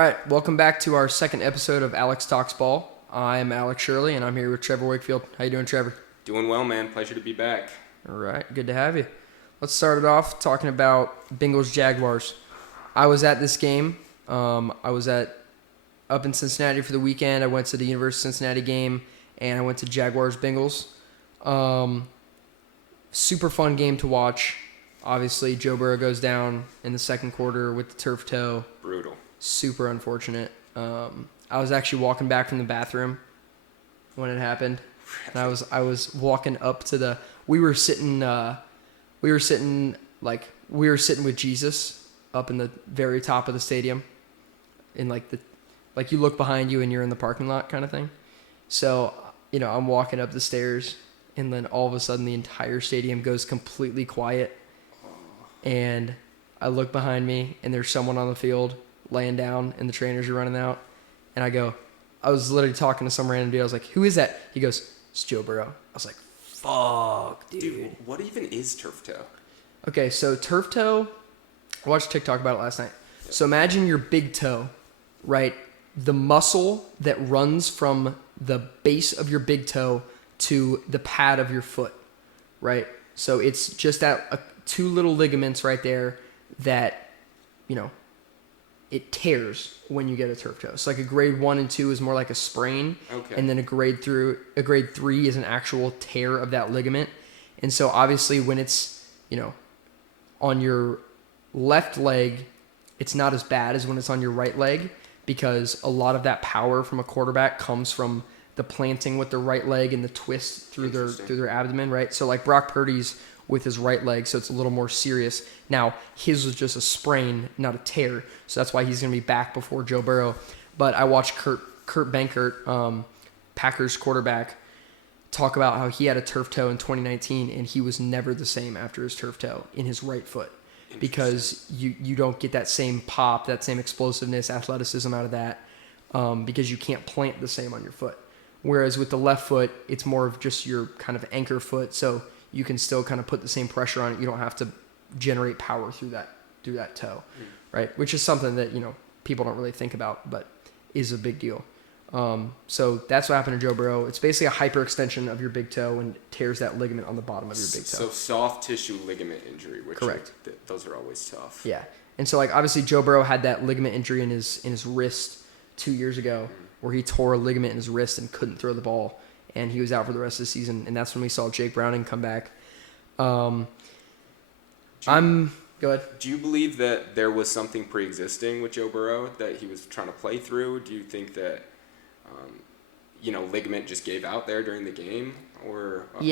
All right, welcome back to our second episode of Alex Talks Ball. I'm Alex Shirley, and I'm here with Trevor Wakefield. How you doing, Trevor? Doing well, man. Pleasure to be back. All right, good to have you. Let's start it off talking about Bengals-Jaguars. I was at this game. I was up in Cincinnati for the weekend. I went to the University of Cincinnati game, and I went to Jaguars-Bengals. Super fun game to watch. Obviously, Joe Burrow goes down in the second quarter with the turf toe. Brutal. Super unfortunate. I was actually walking back from the bathroom when it happened, and I was walking up to the. We were sitting with Jesus up in the very top of the stadium, in like you look behind you and you're in the parking lot kind of thing. So I'm walking up the stairs, and then all of a sudden the entire stadium goes completely quiet, and I look behind me and there's someone on the field laying down, and the trainers are running out. And I was literally talking to some random dude. I was like, "Who is that?" He goes, "It's Joe Burrow." I was like, "Fuck, dude." What even is turf toe? Okay, so turf toe, I watched TikTok about it last night. So imagine your big toe, right? The muscle that runs from the base of your big toe to the pad of your foot, right? So it's just that two little ligaments right there that, it tears when you get a turf toe. So like a grade 1 and 2 is more like a sprain. Okay. And then a grade 3 is an actual tear of that ligament. And so obviously when it's, on your left leg, it's not as bad as when it's on your right leg, because a lot of that power from a quarterback comes from the planting with the right leg and the twist through their abdomen, right? So like Brock Purdy's with his right leg, so it's a little more serious. Now, his was just a sprain, not a tear, so that's why he's going to be back before Joe Burrow. But I watched Kurt Benkert, Packers quarterback, talk about how he had a turf toe in 2019, and he was never the same after his turf toe in his right foot, because you don't get that same pop, that same explosiveness, athleticism out of that, because you can't plant the same on your foot. Whereas with the left foot, it's more of just your kind of anchor foot, so you can still kind of put the same pressure on it. You don't have to generate power through that toe, right? Which is something that, people don't really think about, but is a big deal. So that's what happened to Joe Burrow. It's basically a hyperextension of your big toe and tears that ligament on the bottom of your big toe. So soft tissue ligament injury, which correct. Those are always tough. Yeah. And so like obviously Joe Burrow had that ligament injury in his wrist 2 years ago, where he tore a ligament in his wrist and couldn't throw the ball, and he was out for the rest of the season. And that's when we saw Jake Browning come back. Go ahead. Do you believe that there was something pre-existing with Joe Burrow that he was trying to play through? Do you think that, ligament just gave out there during the game, or what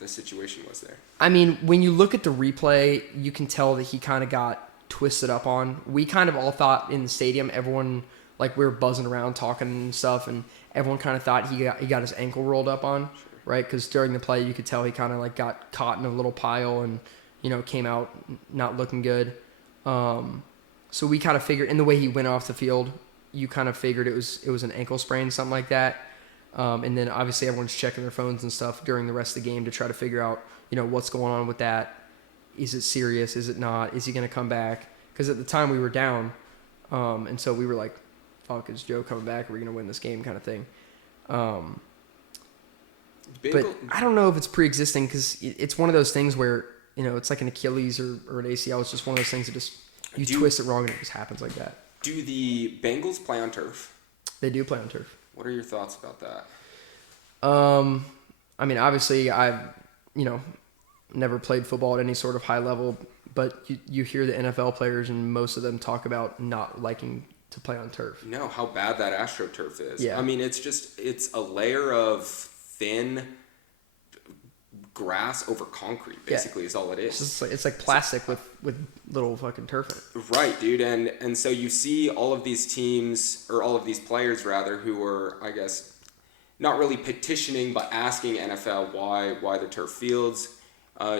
the situation was there? I mean, when you look at the replay, you can tell that he kind of got twisted up on. We kind of all thought in the stadium, everyone, like, we were buzzing around talking and stuff, and everyone kind of thought he got his ankle rolled up on, right? Because during the play, you could tell he kind of like got caught in a little pile and came out not looking good. So we kind of figured, in the way he went off the field, you kind of figured it was an ankle sprain, something like that. And then obviously everyone's checking their phones and stuff during the rest of the game to try to figure out what's going on with that. Is it serious? Is it not? Is he going to come back? Because at the time we were down, and so we were like, fuck, is Joe coming back? Are we going to win this game, kind of thing? But I don't know if it's pre-existing, because it's one of those things where, it's like an Achilles or an ACL. It's just one of those things that just, you twist it wrong and it just happens like that. Do the Bengals play on turf? They do play on turf. What are your thoughts about that? I mean, obviously I've, never played football at any sort of high level, but you hear the NFL players and most of them talk about not liking to play on turf. No, how bad that AstroTurf is. Yeah. I mean, it's a layer of thin grass over concrete, basically, is all it is. It's like plastic with little fucking turf in it. Right, dude. And so you see all of these teams, or all of these players rather, who are, I guess, not really petitioning, but asking NFL why the turf fields.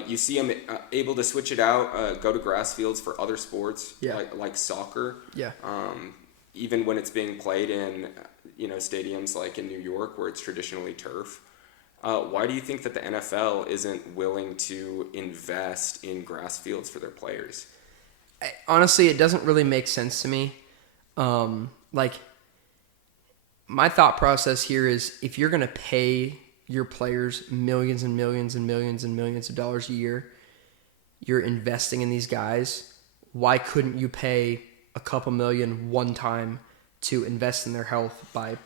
You see them able to switch it out, go to grass fields for other sports, like soccer. Yeah. Even when it's being played in, stadiums like in New York, where it's traditionally turf. Why do you think that the NFL isn't willing to invest in grass fields for their players? Honestly, it doesn't really make sense to me. Like, my thought process here is if you're going to pay your players millions and millions and millions and millions of dollars a year, you're investing in these guys. Why couldn't you pay a couple million one time to invest in their health by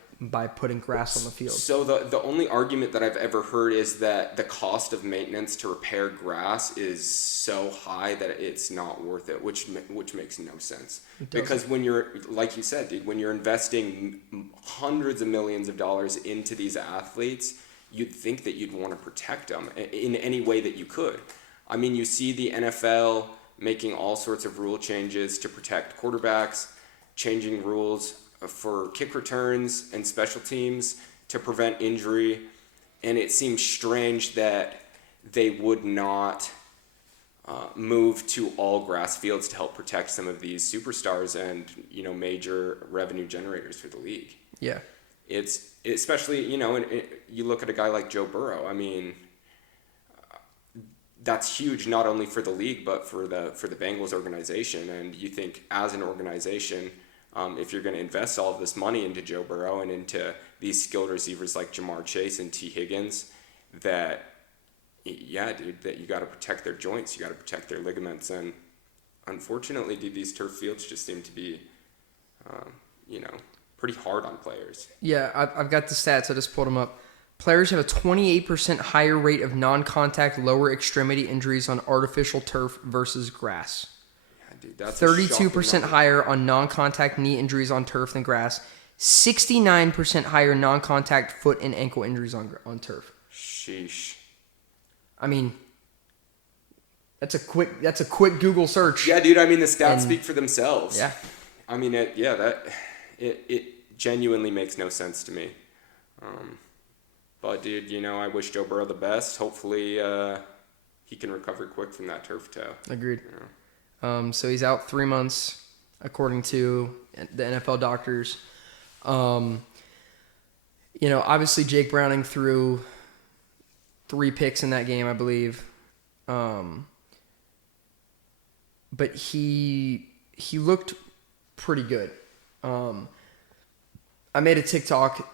putting grass on the field? So the only argument that I've ever heard is that the cost of maintenance to repair grass is so high that it's not worth it, which makes no sense. Because when you're, like you said, dude, when you're investing hundreds of millions of dollars into these athletes, you'd think that you'd want to protect them in any way that you could. I mean, you see the NFL making all sorts of rule changes to protect quarterbacks, changing rules for kick returns and special teams to prevent injury, and it seems strange that they would not move to all grass fields to help protect some of these superstars and major revenue generators for the league. Yeah, it's especially and you look at a guy like Joe Burrow. I mean, that's huge not only for the league but for the Bengals organization. And you think as an organization, if you're going to invest all of this money into Joe Burrow and into these skilled receivers like Jamar Chase and T. Higgins, that you got to protect their joints, you got to protect their ligaments. And unfortunately, dude, these turf fields just seem to be, pretty hard on players. Yeah, I've got the stats. I just pulled them up. Players have a 28% higher rate of non-contact lower extremity injuries on artificial turf versus grass. Yeah, dude, that's 32% higher on non-contact knee injuries on turf than grass. 69% higher non-contact foot and ankle injuries on turf. Sheesh. I mean, that's a quick Google search. Yeah, dude. I mean, the stats speak for themselves. Yeah. I mean, it genuinely makes no sense to me. But dude, I wish Joe Burrow the best. Hopefully, he can recover quick from that turf toe. Agreed. So he's out 3 months, according to the NFL doctors. Obviously Jake Browning threw 3 picks in that game, I believe. But he looked pretty good. I made a TikTok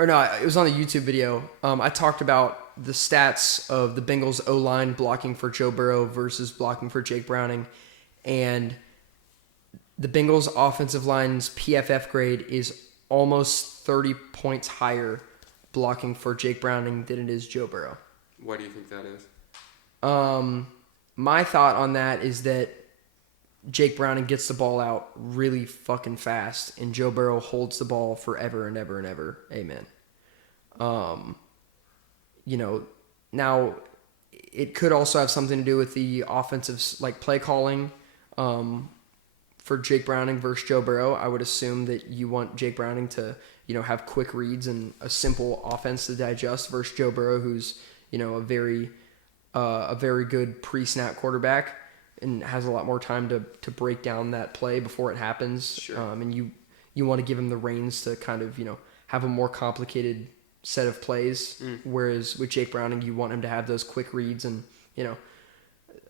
it was on the YouTube video. I talked about the stats of the Bengals O-line blocking for Joe Burrow versus blocking for Jake Browning. And the Bengals offensive line's PFF grade is almost 30 points higher blocking for Jake Browning than it is Joe Burrow. Why do you think that is? My thought on that is that Jake Browning gets the ball out really fucking fast, and Joe Burrow holds the ball forever and ever and ever. Amen. Now it could also have something to do with the offensive play calling for Jake Browning versus Joe Burrow. I would assume that you want Jake Browning to have quick reads and a simple offense to digest versus Joe Burrow, who's a very good pre-snap quarterback and has a lot more time to break down that play before it happens. Sure. And you want to give him the reins to kind of have a more complicated set of plays. Whereas with Jake Browning, you want him to have those quick reads and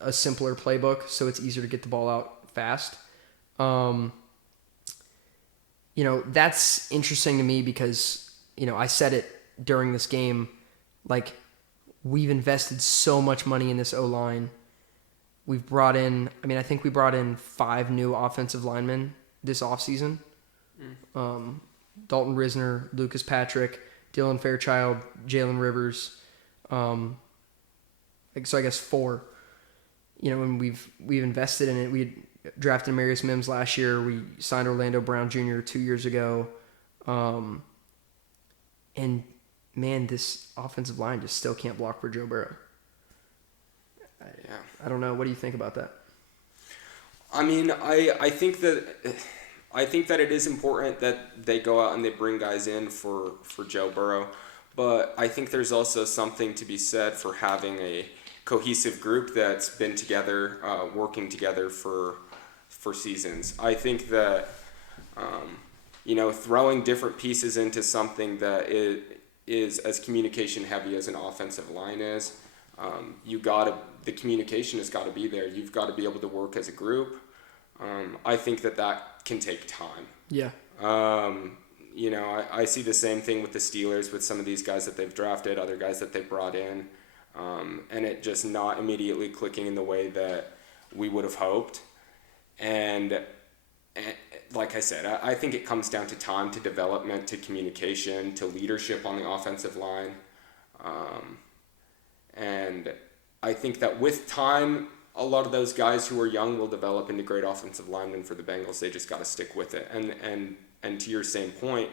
a simpler playbook, so it's easier to get the ball out fast. That's interesting to me because I said it during this game, like, we've invested so much money in this O-line. We've brought in, I think we brought in 5 new offensive linemen this offseason. Dalton Risner, Lucas Patrick, Dylan Fairchild, Jalen Rivers. So I guess 4. And we've invested in it. We drafted Marius Mims last year. We signed Orlando Brown Jr. 2 years ago. And man, this offensive line just still can't block for Joe Burrow. I don't know. What do you think about that? I mean, I think that it is important that they go out and they bring guys in for Joe Burrow, but I think there's also something to be said for having a cohesive group that's been together, working together for seasons. I think that throwing different pieces into something that is as communication heavy as an offensive line is, the communication has got to be there. You've got to be able to work as a group. I think that can take time. Yeah. I see the same thing with the Steelers with some of these guys that they've drafted, other guys that they've brought in, and it just not immediately clicking in the way that we would have hoped. And like I said, I think it comes down to time, to development, to communication, to leadership on the offensive line. And I think that with time, a lot of those guys who are young will develop into great offensive linemen for the Bengals. They just got to stick with it. And to your same point,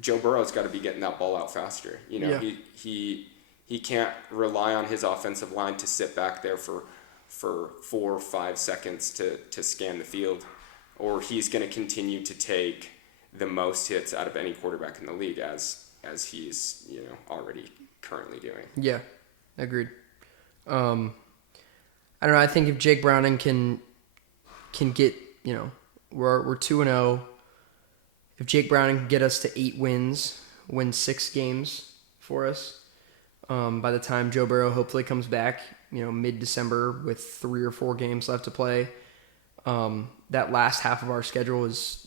Joe Burrow's got to be getting that ball out faster. He can't rely on his offensive line to sit back there for 4 or 5 seconds to scan the field, or he's going to continue to take the most hits out of any quarterback in the league as he's already currently doing. Yeah, agreed. I don't know. I think if Jake Browning can get, we're 2-0. If Jake Browning can get us to 8 wins, win 6 games for us, by the time Joe Burrow hopefully comes back, mid-December with 3 or 4 games left to play, that last half of our schedule is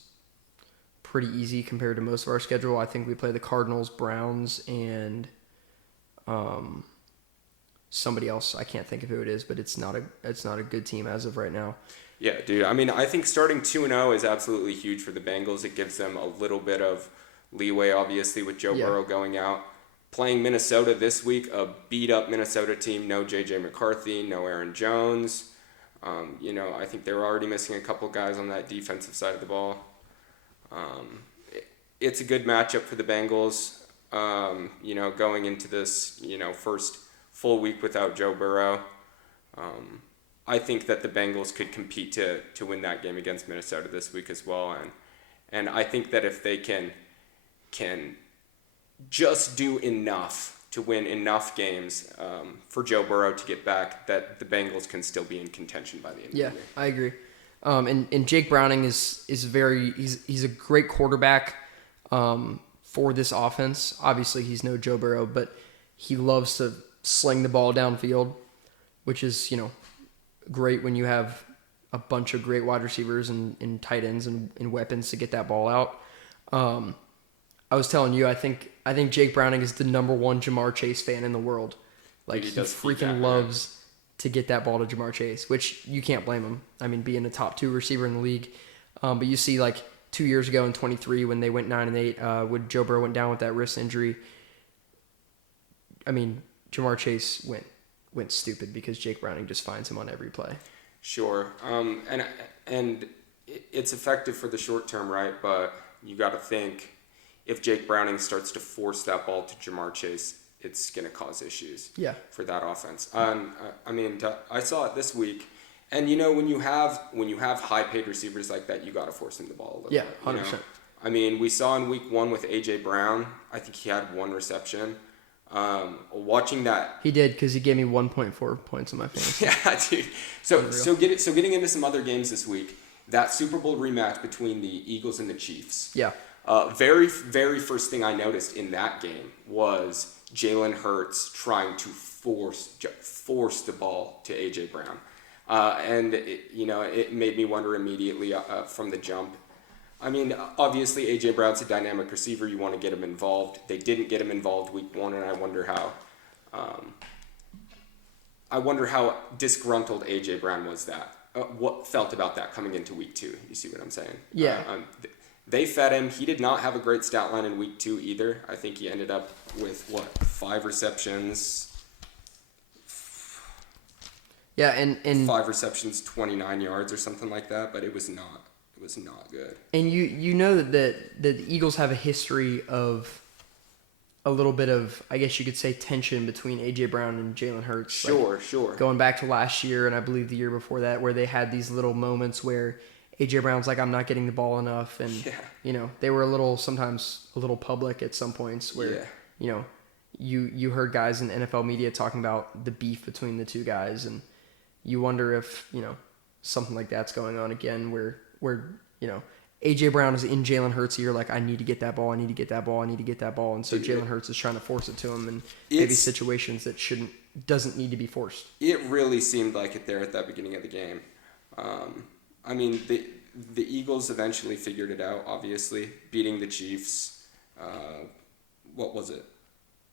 pretty easy compared to most of our schedule. I think we play the Cardinals, Browns, and somebody else. I can't think of who it is, but it's not a good team as of right now. Yeah, dude. I mean, I think starting 2-0 is absolutely huge for the Bengals. It gives them a little bit of leeway, obviously, with Joe Burrow going out. Playing Minnesota this week, a beat-up Minnesota team. No J.J. McCarthy, no Aaron Jones. I think they were already missing a couple guys on that defensive side of the ball. It's a good matchup for the Bengals, going into this, first full week without Joe Burrow. I think that the Bengals could compete to win that game against Minnesota this week as well. And I think that if they can just do enough to win enough games for Joe Burrow to get back, that the Bengals can still be in contention by the end of the year. Yeah, I agree. And Jake Browning he's a great quarterback for this offense. Obviously, he's no Joe Burrow, but he loves to sling the ball downfield, which is, great when you have a bunch of great wide receivers and tight ends and weapons to get that ball out. I was telling you, I think Jake Browning is the number 1 Jamar Chase fan in the world. Like, he freaking loves to get that ball to Jamar Chase, which you can't blame him. I mean, being a top 2 receiver in the league. But you see, like, 2 years ago in 23 when they went 9-8, when Joe Burrow went down with that wrist injury, I mean, Jamar Chase went stupid because Jake Browning just finds him on every play. Sure. And it's effective for the short term, right? But you got to think, if Jake Browning starts to force that ball to Jamar Chase, it's going to cause issues for that offense. I mean, I saw it this week. And, when you have high-paid receivers like that, you got to force them the ball a little bit. Yeah, 100%. I mean, we saw in week 1 with A.J. Brown, I think he had 1 reception. Watching that, he did, because he gave me 1.4 points on my fantasy. Yeah, dude. So getting into some other games this week, that Super Bowl rematch between the Eagles and the Chiefs. Yeah. Very, very first thing I noticed in that game was Jalen Hurts trying to force the ball to A.J. Brown. And it made me wonder immediately from the jump. I mean, obviously A.J. Brown's a dynamic receiver. You want to get him involved. They didn't get him involved week 1, and I wonder how disgruntled A.J. Brown was felt about that coming into week 2. You see what I'm saying? Yeah. They fed him. He did not have a great stat line in week 2 either. I think he ended up with 5 receptions. Yeah, and 5 receptions, 29 yards or something like that, but it was not good. And you know that the Eagles have a history of a little bit of, I guess you could say, tension between A.J. Brown and Jalen Hurts. Sure. Going back to last year, and I believe the year before that, where they had these little moments where A.J. Brown's like, I'm not getting the ball enough. And, they were sometimes a little public at some points where, you heard guys in the NFL media talking about the beef between the two guys. And you wonder if, something like that's going on again where A.J. Brown is in Jalen Hurts' ear, like, I need to get that ball. And so Jalen Hurts is trying to force it to him in maybe situations that shouldn't doesn't need to be forced. It really seemed like it there at that beginning of the game. I mean, the Eagles eventually figured it out, obviously, beating the Chiefs. What was it?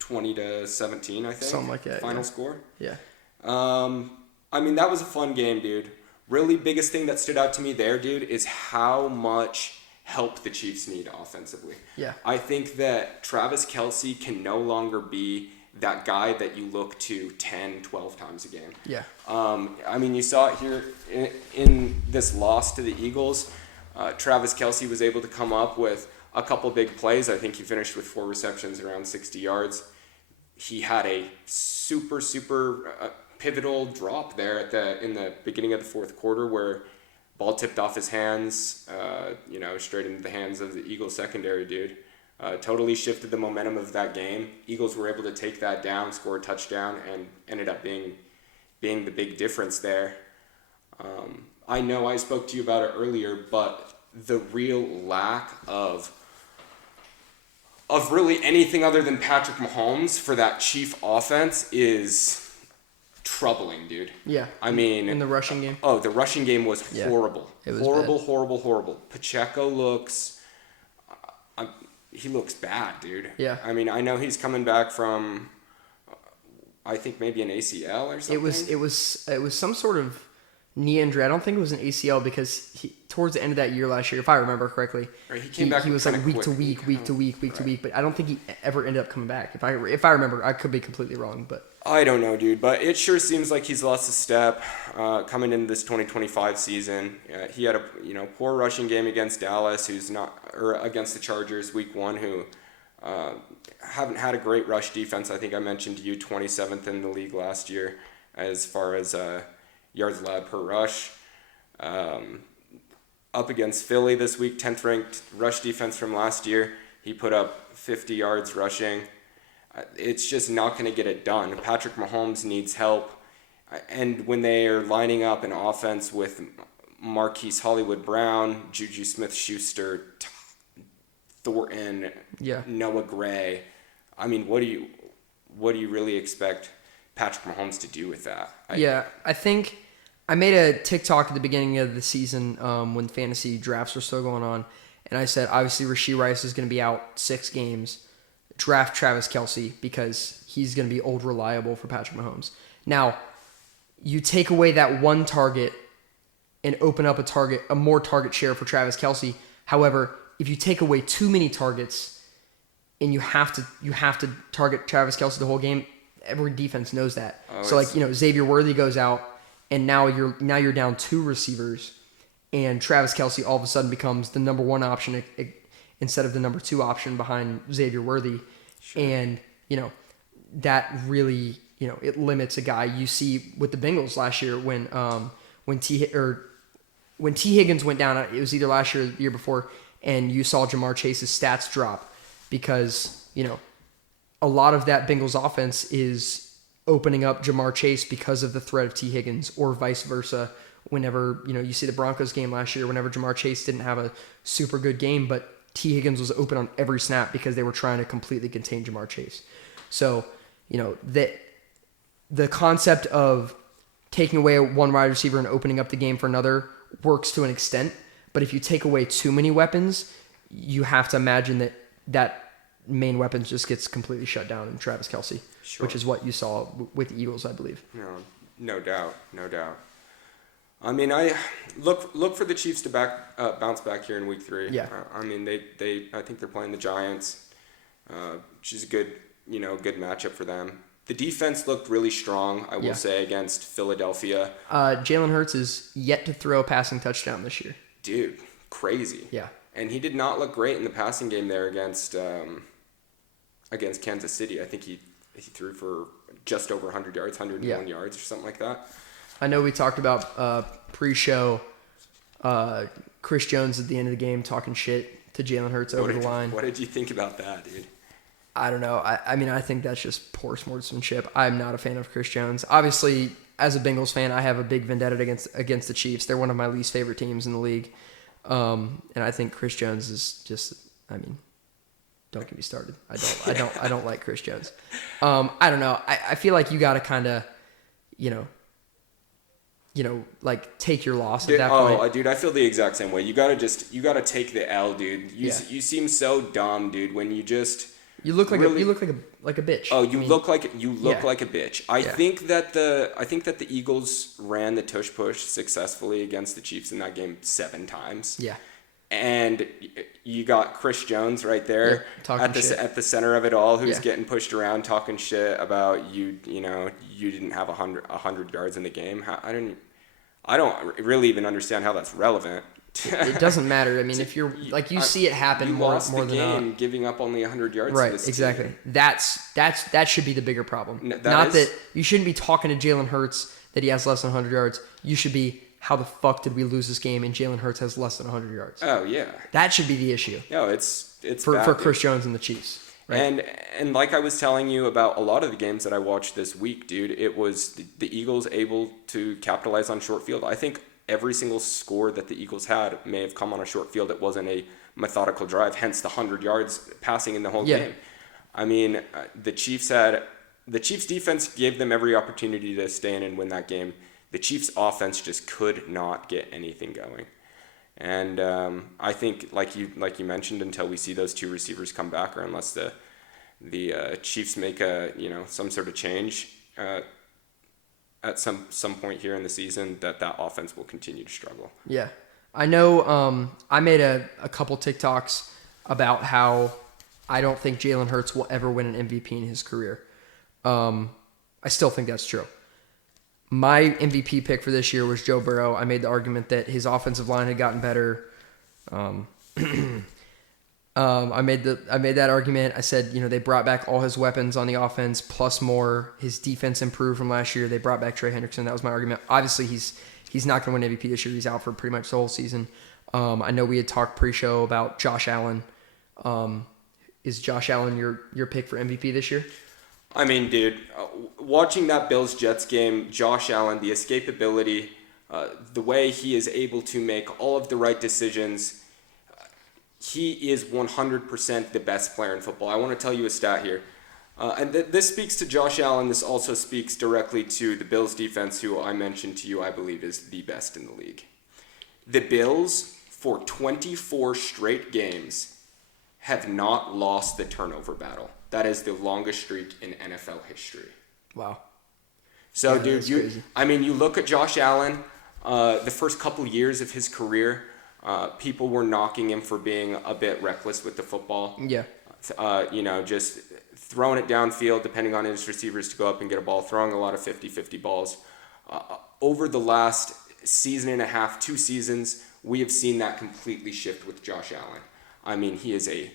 20-17, I think. Something like that. Final score. Yeah. I mean, that was a fun game, dude. Really biggest thing that stood out to me there, dude, is how much help the Chiefs need offensively. Yeah. I think that Travis Kelce can no longer be that guy that you look to 10, 12 times a game. Yeah. I mean, you saw it here in this loss to the Eagles. Travis Kelce was able to come up with a couple big plays. I think he finished with 4 receptions, around 60 yards. He had a super pivotal drop there in the beginning of the fourth quarter where ball tipped off his hands, straight into the hands of the Eagles secondary, dude. Totally shifted the momentum of that game. Eagles were able to take that down, score a touchdown, and ended up being the big difference there. I know I spoke to you about it earlier, but the real lack of really anything other than Patrick Mahomes for that Chief offense is troubling, dude. Yeah. I mean, in the rushing game. Oh, the rushing game was horrible. It was horrible. Pacheco looks he looks bad, dude. Yeah. I mean, I know he's coming back from I think maybe an ACL or something. It was some sort of knee injury. I don't think it was an ACL because towards the end of that year last year, if I remember correctly, right, he came back. He was like week to week, but I don't think he ever ended up coming back. If I remember, I could be completely wrong, but I don't know, dude. But it sure seems like he's lost a step coming into this 2025 season. He had a poor rushing game against Dallas, or against the Chargers week 1, who haven't had a great rush defense. I think I mentioned to you 27th in the league last year as far as yards allowed per rush. Up against Philly this week, 10th ranked rush defense from last year. He put up 50 yards rushing. It's just not going to get it done. Patrick Mahomes needs help. And when they are lining up an offense with Marquise Hollywood Brown, Juju Smith-Schuster, Thornton, Noah Gray, I mean, what do you really expect Patrick Mahomes to do with that? I think I made a TikTok at the beginning of the season when fantasy drafts were still going on, and I said, obviously, Rashee Rice is going to be out 6 games. Draft Travis Kelce because he's going to be old reliable for Patrick Mahomes. Now, you take away that one target and open up a more target share for Travis Kelce. However, if you take away too many targets and you have to target Travis Kelce the whole game, every defense knows that. So Xavier Worthy goes out and now you're down 2 receivers and Travis Kelce all of a sudden becomes the number 1 option instead of the number 2 option behind Xavier Worthy. Sure. And, that really, it limits a guy. You see with the Bengals last year when T Higgins went down, it was either last year or the year before, and you saw Jamar Chase's stats drop because, a lot of that Bengals offense is opening up Jamar Chase because of the threat of T Higgins or vice versa. Whenever, you see the Broncos game last year, whenever Jamar Chase didn't have a super good game, but T. Higgins was open on every snap because they were trying to completely contain Jamar Chase. So, the concept of taking away one wide receiver and opening up the game for another works to an extent. But if you take away too many weapons, you have to imagine that main weapon just gets completely shut down in Travis Kelce, sure. Which is what you saw with the Eagles, I believe. No doubt. I mean, I look for the Chiefs to bounce back here in week 3. Yeah. I mean, I think they're playing the Giants, which is a good matchup for them. The defense looked really strong, I will say, against Philadelphia. Jalen Hurts is yet to throw a passing touchdown this year. Dude, crazy. Yeah. And he did not look great in the passing game there against Kansas City. I think he threw for just over 100 yards, 101 yards or something like that. I know we talked about pre-show Chris Jones at the end of the game talking shit to Jalen Hurts over the line. What did you think about that, dude? I don't know. I mean, I think that's just poor sportsmanship. I'm not a fan of Chris Jones. Obviously, as a Bengals fan, I have a big vendetta against the Chiefs. They're one of my least favorite teams in the league. And I think Chris Jones is just, Don't get me started. I don't like Chris Jones. I don't know. I feel like you got to kind of, like take your loss at that point. Oh, dude, I feel the exact same way. You gotta take the L, dude. You seem so dumb, dude. When you just you look like a bitch. Oh, you look like a bitch. I think that the Eagles ran the tush push successfully against the Chiefs in that game 7 times. Yeah. And you got Chris Jones right there at the center of it all, who's getting pushed around, talking shit about you didn't have 100 yards in the game. I don't really even understand how that's relevant. It doesn't matter. I mean, if you're like see it happen you more lost more the than game, giving up only 100 yards. Right, to this exactly. team. That should be the bigger problem. That you shouldn't be talking to Jalen Hurts that he has less than 100 yards. You should be, how the fuck did we lose this game and Jalen Hurts has less than 100 yards? Oh yeah, that should be the issue. No, it's for bad, Chris Jones and the Chiefs. Right? And like I was telling you about a lot of the games that I watched this week, dude, it was the Eagles able to capitalize on short field. I think every single score that the Eagles had may have come on a short field. It wasn't a methodical drive, hence the 100 yards passing in the whole game. I mean, the Chiefs defense gave them every opportunity to stay in and win that game. The Chiefs offense just could not get anything going. And I think, like you mentioned, until we see those 2 receivers come back, or unless the Chiefs make some sort of change at some point here in the season, that offense will continue to struggle. Yeah, I know. I made a couple TikToks about how I don't think Jalen Hurts will ever win an MVP in his career. I still think that's true. My MVP pick for this year was Joe Burrow. I made the argument that his offensive line had gotten better. I made that argument. I said, they brought back all his weapons on the offense plus more. His defense improved from last year. They brought back Trey Hendrickson. That was my argument. Obviously, he's not going to win MVP this year. He's out for pretty much the whole season. I know we had talked pre-show about Josh Allen. Is Josh Allen your pick for MVP this year? I mean, dude, watching that Bills-Jets game, Josh Allen, the escapability, the way he is able to make all of the right decisions, he is 100% the best player in football. I want to tell you a stat here. And this speaks to Josh Allen. This also speaks directly to the Bills defense, who I mentioned to you, I believe, is the best in the league. The Bills, for 24 straight games, have not lost the turnover battle. That is the longest streak in NFL history. Wow. So, dude, you look at Josh Allen, the first couple years of his career, people were knocking him for being a bit reckless with the football. Yeah. Just throwing it downfield, depending on his receivers to go up and get a ball, throwing a lot of 50-50 balls. Over the last season and a half, 2 seasons, we have seen that completely shift with Josh Allen. I mean, he is a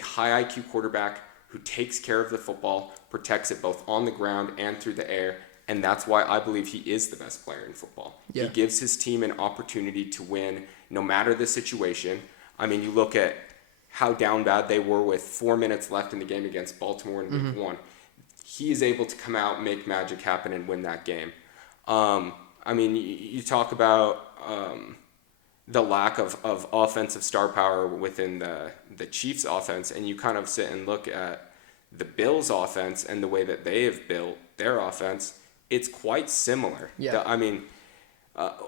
high IQ quarterback who takes care of the football, protects it both on the ground and through the air, and that's why I believe he is the best player in football. Yeah. He gives his team an opportunity to win no matter the situation. I mean, you look at how down bad they were with 4 minutes left in the game against Baltimore in week 1. He is able to come out, make magic happen, and win that game. You talk about the lack of offensive star power within the Chiefs offense, and you kind of sit and look at the Bills offense and the way that they have built their offense. It's quite similar. Yeah.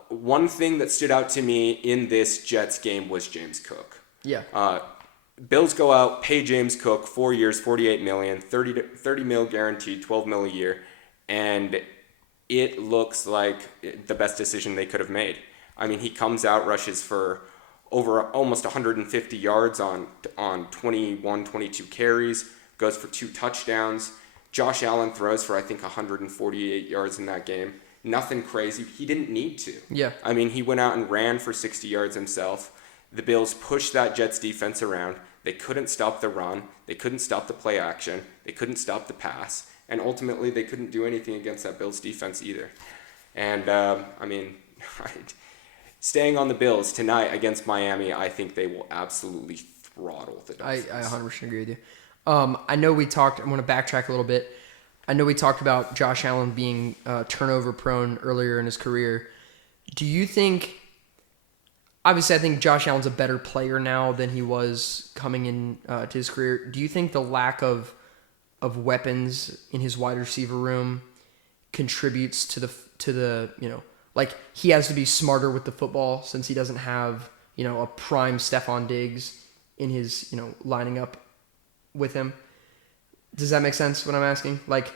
One thing that stood out to me in this Jets game was James Cook. Yeah. Bills go out, pay James Cook 4 years, $48 million, $30 mil guaranteed, $12 mil a year, and it looks like the best decision they could have made. I mean, he comes out, rushes for over almost 150 yards on 21, 22 carries, goes for 2 touchdowns. Josh Allen throws for, I think, 148 yards in that game. Nothing crazy. He didn't need to. Yeah. I mean, he went out and ran for 60 yards himself. The Bills pushed that Jets defense around. They couldn't stop the run. They couldn't stop the play action. They couldn't stop the pass. And ultimately, they couldn't do anything against that Bills defense either. And, staying on the Bills tonight against Miami, I think they will absolutely throttle the Dolphins. I 100% agree with you. I know we talked, I want to backtrack a little bit. I know we talked about Josh Allen being turnover prone earlier in his career. Do you think, obviously I think Josh Allen's a better player now than he was coming in to his career. Do you think the lack of weapons in his wide receiver room contributes to the like he has to be smarter with the football since he doesn't have a prime Stephon Diggs in his lining up with him? Does that make sense what I'm asking? Like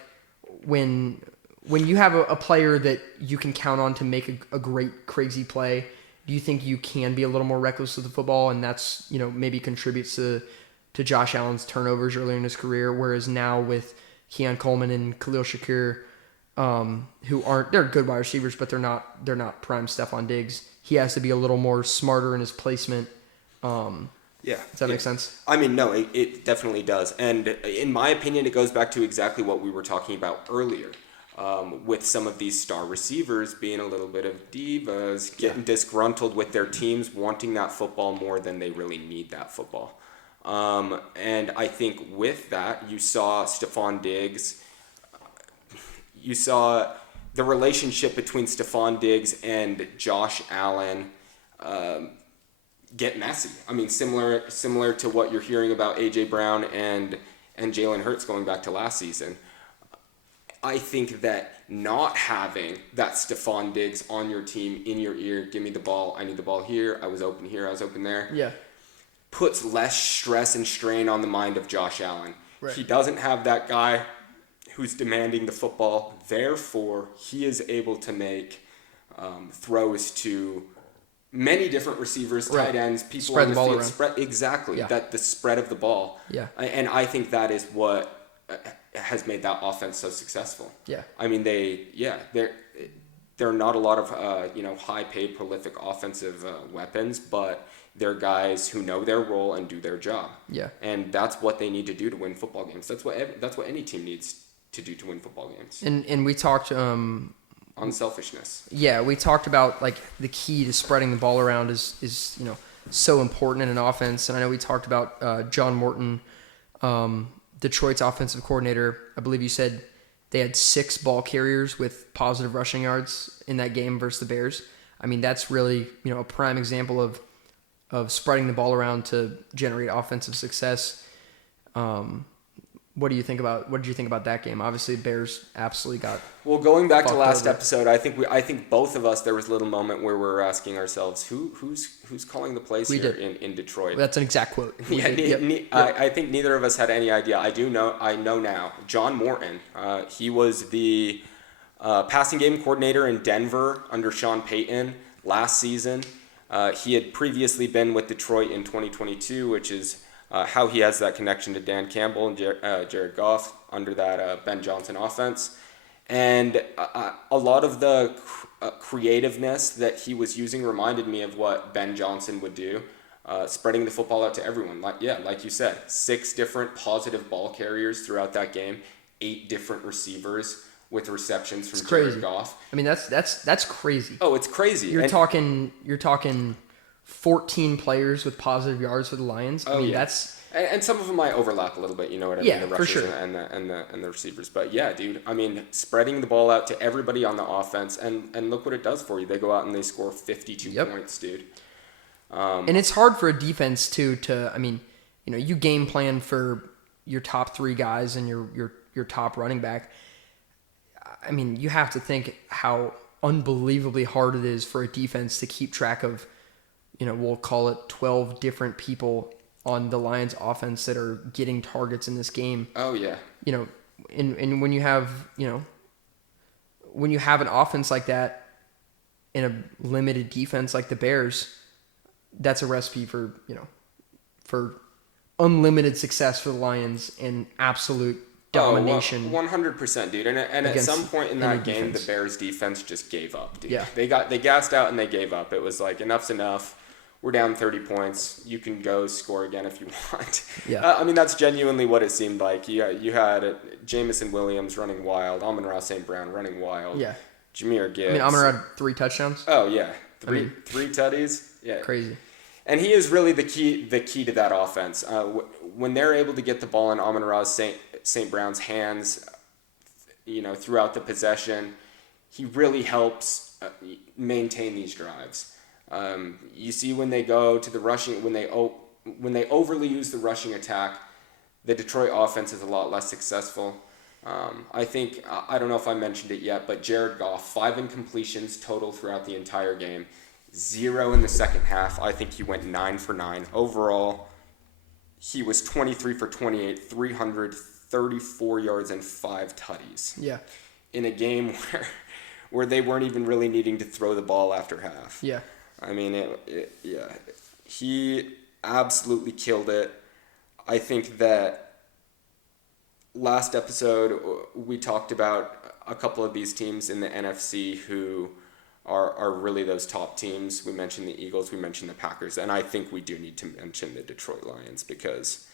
when you have a player that you can count on to make a great crazy play, do you think you can be a little more reckless with the football, and that's maybe contributes to Josh Allen's turnovers earlier in his career, whereas now with Keon Coleman and Khalil Shakir, they're good wide receivers, but they're not prime Stephon Diggs. He has to be a little more smarter in his placement. Yeah. Does that make sense? I mean, no, it definitely does. And in my opinion, it goes back to exactly what we were talking about earlier. With some of these star receivers being a little bit of divas, getting disgruntled with their teams, wanting that football more than they really need that football. And I think with that, you saw Stephon Diggs, you saw the relationship between Stephon Diggs and Josh Allen get messy. I mean, similar to what you're hearing about A.J. Brown and Jalen Hurts going back to last season. I think that not having that Stephon Diggs on your team, in your ear, give me the ball, I need the ball here, I was open here, I was open there, puts less stress and strain on the mind of Josh Allen. Right. He doesn't have that guy who's demanding the football, therefore he is able to make throws to many different receivers, tight ends, people spread on the field. Around. Exactly, that the spread of the ball. Yeah. And I think that is what has made that offense so successful. Yeah. I mean, there are not a lot of high-paid, prolific offensive weapons, but they're guys who know their role and do their job. Yeah. And that's what they need to do to win football games. That's what any team needs to do to win football games. And we talked unselfishness. Yeah, we talked about like the key to spreading the ball around is so important in an offense. And I know we talked about John Morton, Detroit's offensive coordinator. I believe you said they had 6 ball carriers with positive rushing yards in that game versus the Bears. I mean, that's really a prime example of spreading the ball around to generate offensive success. What did you think about that game? Obviously, Bears absolutely got. Well, going back to last episode, I think both of us, there was a little moment where we were asking ourselves, who's calling the plays here in Detroit? That's an exact quote. I think neither of us had any idea. I know now. John Morton, he was the passing game coordinator in Denver under Sean Payton last season. He had previously been with Detroit in 2022, which is how he has that connection to Dan Campbell and Jared Goff under that Ben Johnson offense. And a lot of the creativeness that he was using reminded me of what Ben Johnson would do, spreading the football out to everyone. Like you said, 6 different positive ball carriers throughout that game, 8 different receivers with receptions from Jared Goff. I mean, that's crazy. Oh, it's crazy. You're talking 14 players with positive yards for the Lions. I mean, that's and some of them might overlap a little bit. You know what I mean? The rushers for sure. and the receivers. But yeah, dude. I mean, spreading the ball out to everybody on the offense, and look what it does for you. They go out and they score 52 points, dude. And it's hard for a defense to. I mean, you game plan for your top 3 guys and your top running back. I mean, you have to think how unbelievably hard it is for a defense to keep track of. We'll call it 12 different people on the Lions offense that are getting targets in this game. Oh yeah. And when you have, when you have an offense like that in a limited defense like the Bears, that's a recipe for, for unlimited success for the Lions and absolute domination. 100%, dude. And at some point in that game, the Bears defense just gave up, dude. Yeah. They gassed out and they gave up. It was like, enough's enough. We're down 30 points. You can go score again if you want. Yeah. I mean, that's genuinely what it seemed like. You had Jamison Williams running wild, Amon-Ra St. Brown running wild. Yeah. Jahmyr Gibbs. I mean, Amon-Ra had 3 touchdowns. Oh yeah, three tutties. Yeah. Crazy. And he is really the key to that offense. When they're able to get the ball in Amon-Ra St. Brown's hands, throughout the possession, he really helps maintain these drives. You see when they go to the rushing, when they overly use the rushing attack, the Detroit offense is a lot less successful. I think, I don't know if I mentioned it yet, but Jared Goff, 5 incompletions total throughout the entire game, 0 in the second half. I think he went 9 for 9. Overall, he was 23 for 28, 334 yards and 5 tutties. Yeah. In a game where they weren't even really needing to throw the ball after half. Yeah. I mean, he absolutely killed it. I think that last episode we talked about a couple of these teams in the NFC who are really those top teams. We mentioned the Eagles, we mentioned the Packers, and I think we do need to mention the Detroit Lions because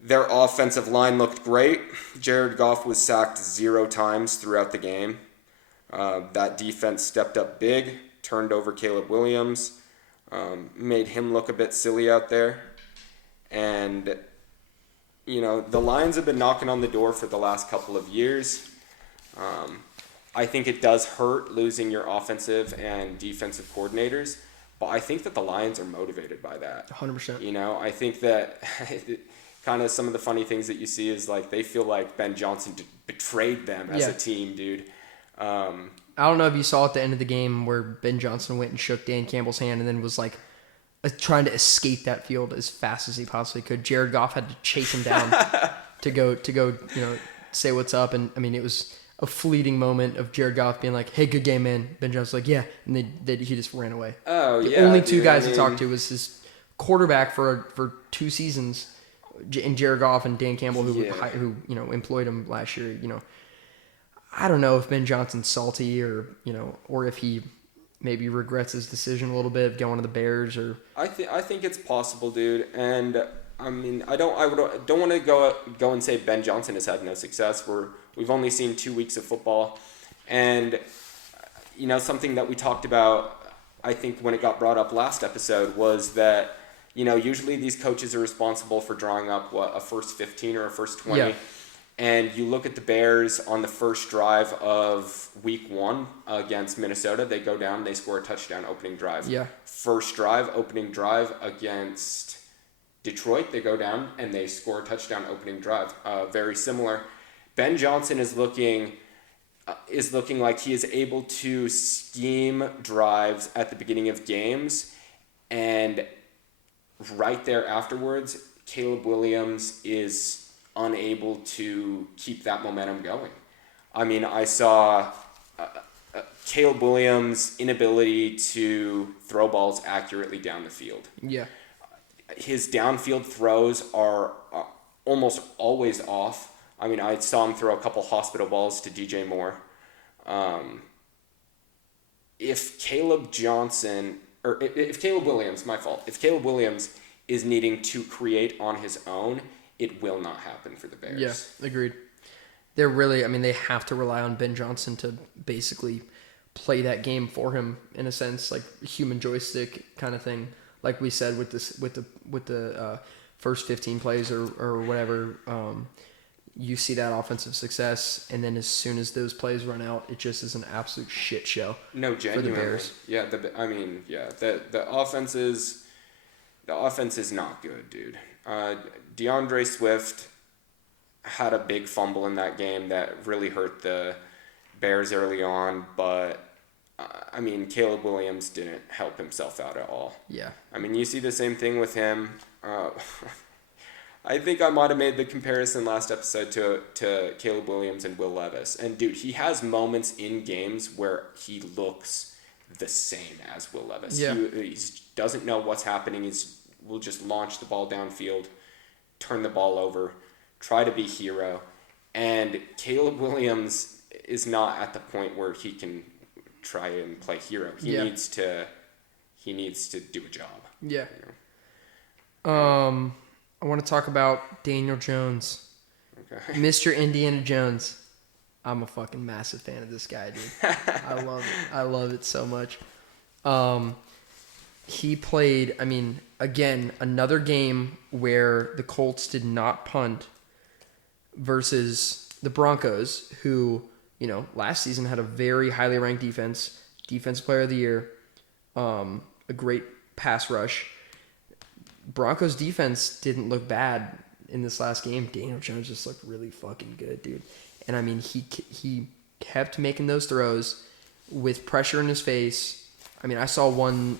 their offensive line looked great. Jared Goff was sacked 0 times throughout the game. That defense stepped up big, turned over Caleb Williams, made him look a bit silly out there. And, the Lions have been knocking on the door for the last couple of years. I think it does hurt losing your offensive and defensive coordinators, but I think that the Lions are motivated by that. 100%. I think that kind of some of the funny things that you see is like they feel like Ben Johnson betrayed them as a team, dude. I don't know if you saw at the end of the game where Ben Johnson went and shook Dan Campbell's hand and then was like trying to escape that field as fast as he possibly could. Jared Goff had to chase him down to go, say what's up. And I mean, it was a fleeting moment of Jared Goff being like, "Hey, good game, man." Ben Johnson's like, "Yeah," and he just ran away. Oh, the only two guys to talk to was his quarterback for 2 seasons, and Jared Goff and Dan Campbell, who employed him last year. I don't know if Ben Johnson's salty or if he maybe regrets his decision a little bit of going to the Bears or. I think it's possible, dude, and I mean I don't want to go and say Ben Johnson has had no success. We've only seen 2 weeks of football, and something that we talked about, I think when it got brought up last episode was that usually these coaches are responsible for drawing up a first 15 or a first 20. Yeah. And you look at the Bears on the first drive of week 1 against Minnesota, they go down, they score a touchdown opening drive. Yeah. First drive, opening drive against Detroit, they go down and they score a touchdown opening drive. Very similar. Ben Johnson is looking like he is able to scheme drives at the beginning of games, and right there afterwards, Caleb Williams is unable to keep that momentum going. I mean, I saw Caleb Williams' inability to throw balls accurately down the field. Yeah. His downfield throws are almost always off. I mean, I saw him throw a couple hospital balls to DJ Moore. If Caleb Williams is needing to create on his own, it will not happen for the Bears. Yeah, agreed. They have to rely on Ben Johnson to basically play that game for him in a sense, like human joystick kind of thing. Like we said with the first 15 plays or whatever, you see that offensive success, and then as soon as those plays run out, it just is an absolute shit show. No, genuinely. For the Bears. Yeah, the offense is not good, dude. DeAndre Swift had a big fumble in that game that really hurt the Bears early on, but Caleb Williams didn't help himself out at all. Yeah. I mean, you see the same thing with him. I think I might have made the comparison last episode to Caleb Williams and Will Levis. And, dude, he has moments in games where he looks the same as Will Levis. Yeah. He doesn't know what's happening. Will just launch the ball downfield, turn the ball over, try to be hero. And Caleb Williams is not at the point where he can try and play hero. He needs to do a job. Yeah. I want to talk about Daniel Jones. Okay. Mr. Indiana Jones. I'm a fucking massive fan of this guy, dude. I love it. I love it so much. He played, again, another game where the Colts did not punt versus the Broncos, who, last season had a very highly ranked defense, defensive player of the year. a great pass rush. Broncos defense didn't look bad in this last game. Daniel Jones just looked really fucking good, dude. And I mean, he kept making those throws with pressure in his face. I mean, I saw one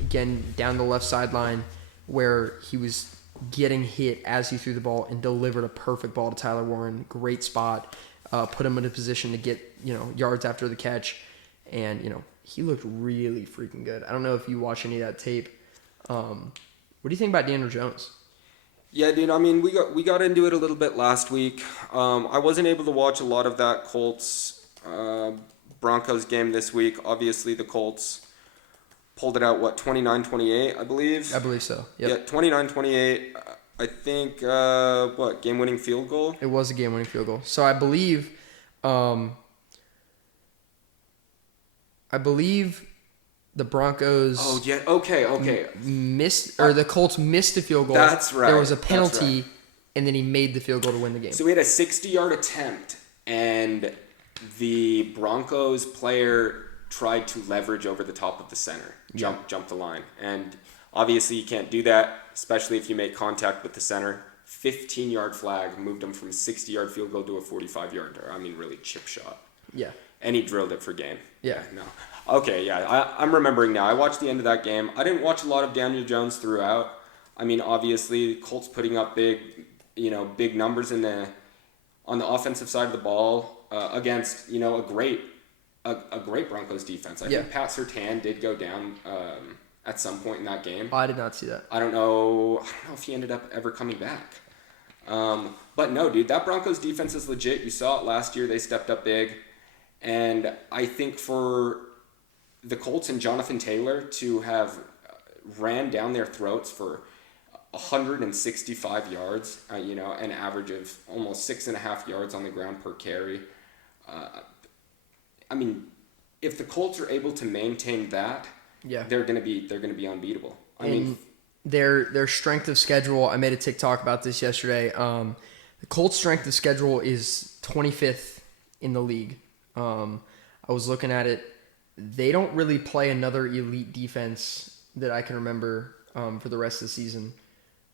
again down the left sideline where he was getting hit as he threw the ball and delivered a perfect ball to Tyler Warren. Great spot. Put him in a position to get, yards after the catch. And, he looked really freaking good. I don't know if you watch any of that tape. What do you think about Daniel Jones? Yeah, dude. I mean, we got into it a little bit last week. I wasn't able to watch a lot of that Colts Broncos game this week. Obviously, the Colts pulled it out, 29-28, I believe? I believe so, yep. Yeah, 29-28. I think, game-winning field goal? It was a game-winning field goal. So I believe the Broncos... Oh, yeah, okay. The Colts missed a field goal. That's right. There was a penalty, and then he made the field goal to win the game. So we had a 60-yard attempt, and the Broncos player tried to leverage over the top of the center, jump the line. And obviously you can't do that, especially if you make contact with the center. 15-yard flag moved him from a 60-yard field goal to a 45-yard, really chip shot. Yeah. And he drilled it for game. Yeah. No. Okay, yeah, I'm remembering now. I watched the end of that game. I didn't watch a lot of Daniel Jones throughout. I mean, obviously, Colts putting up big numbers on the offensive side of the ball against, a great Broncos defense. I think Pat Surtain did go down at some point in that game. Oh, I did not see that. I don't know if he ended up ever coming back. But no, dude, that Broncos defense is legit. You saw it last year. They stepped up big. And I think for the Colts and Jonathan Taylor to have ran down their throats for 165 yards, an average of almost 6.5 yards on the ground per carry. I mean, if the Colts are able to maintain that, they're gonna be unbeatable. I mean, their strength of schedule. I made a TikTok about this yesterday. The Colts' strength of schedule is 25th in the league. I was looking at it. They don't really play another elite defense that I can remember for the rest of the season.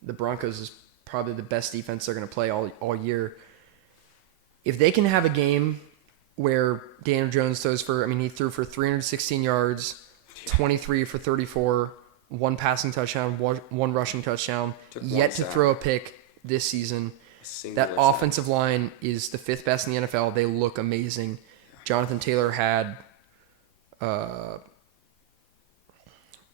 The Broncos is probably the best defense they're going to play all year. If they can have a game where Daniel Jones he threw for 316 yards, 23 for 34, one passing touchdown, one rushing touchdown, yet to throw a pick this season. That offensive line is the 5th best in the NFL. They look amazing. Jonathan Taylor had... I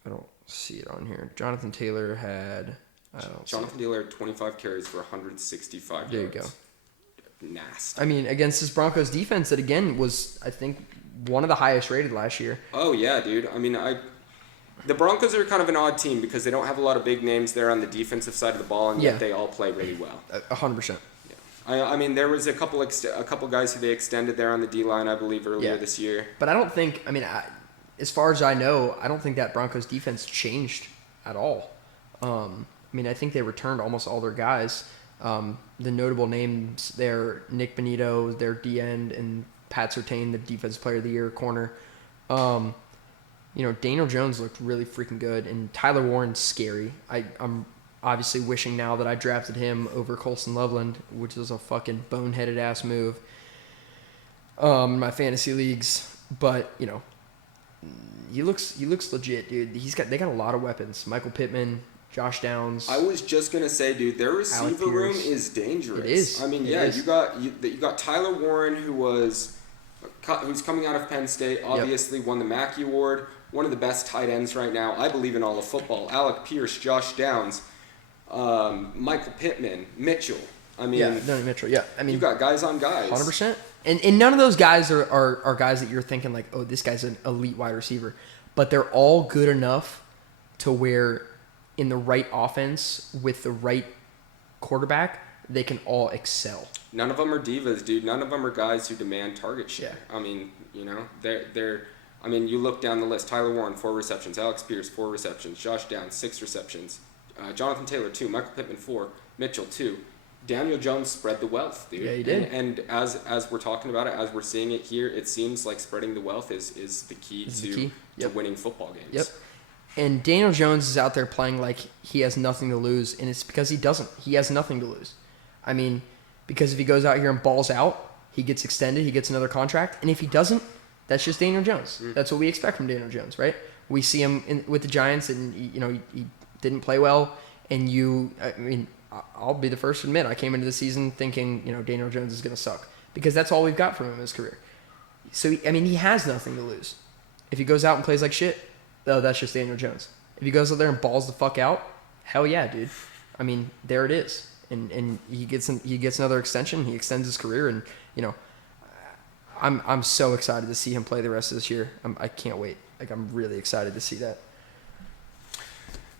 don't see it on here. Jonathan Taylor had 25 carries for 165 yards. There you go. Nasty. I mean, against this Broncos defense that, again, was, I think, one of the highest rated last year. Oh, yeah, dude. I mean, the Broncos are kind of an odd team because they don't have a lot of big names there on the defensive side of the ball, and yet they all play really well. 100%. I mean, there was a couple guys who they extended there on the D-line, I believe, earlier this year. But I don't think, as far as I know, I don't think that Broncos defense changed at all. I think they returned almost all their guys. The notable names there, Nick Benito, their D-end, and Pat Surtain, the Defensive Player of the Year corner. Daniel Jones looked really freaking good, and Tyler Warren's scary. I'm obviously wishing now that I drafted him over Colson Loveland, which was a fucking boneheaded ass move in my fantasy leagues. But he looks legit, dude. They got a lot of weapons. Michael Pittman, Josh Downs. I was just gonna say, dude, their receiver room is dangerous. It is. I mean, you got Tyler Warren, who's coming out of Penn State. Obviously, won the Mackey Award. One of the best tight ends right now, I believe, in all of football. Alec Pierce, Josh Downs. Michael Pittman, Mitchell. Mitchell. Yeah, you got guys on guys. 100%. And none of those guys are guys that you're thinking like, oh, this guy's an elite wide receiver. But they're all good enough to where in the right offense with the right quarterback, they can all excel. None of them are divas, dude. None of them are guys who demand target share. Yeah. I mean, they're. I mean, you look down the list. Tyler Warren, 4 receptions. Alex Pierce, 4 receptions. Josh Downs, 6 receptions. Jonathan Taylor, 2. Michael Pittman, 4. Mitchell, 2. Daniel Jones spread the wealth, dude. Yeah, he did. And as we're talking about it, as we're seeing it here, it seems like spreading the wealth is the key to winning football games. Yep. And Daniel Jones is out there playing like he has nothing to lose, and it's because he doesn't. He has nothing to lose. I mean, because if he goes out here and balls out, he gets extended, he gets another contract, and if he doesn't, that's just Daniel Jones. That's what we expect from Daniel Jones, right? We see him with the Giants, and he didn't play well, and I'll be the first to admit I came into the season thinking Daniel Jones is going to suck because that's all we've got from him in his career. So he has nothing to lose. If he goes out and plays like shit, oh, that's just Daniel Jones. If he goes out there and balls the fuck out, hell yeah, dude. I mean, there it is. And he gets another extension. He extends his career, and I'm so excited to see him play the rest of this year. I can't wait. Like, I'm really excited to see that.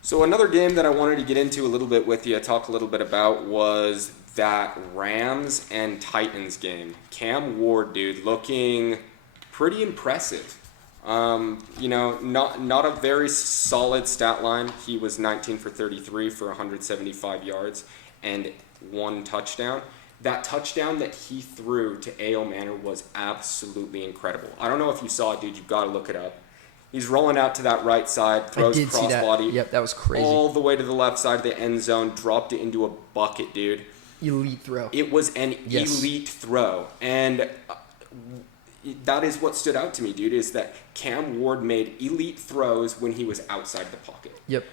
So another game that I wanted to get into a little bit with you, talk a little bit about, was that Rams and Titans game. Cam Ward, dude, looking pretty impressive. Not a very solid stat line. He was 19 for 33 for 175 yards and 1 touchdown. That touchdown that he threw to A.O. Manor was absolutely incredible. I don't know if you saw it, dude. You've got to look it up. He's rolling out to that right side, throws crossbody. Yep, that was crazy. All the way to the left side of the end zone, dropped it into a bucket, dude. Elite throw. It was an elite throw. And that is what stood out to me, dude, is that Cam Ward made elite throws when he was outside the pocket. Yep.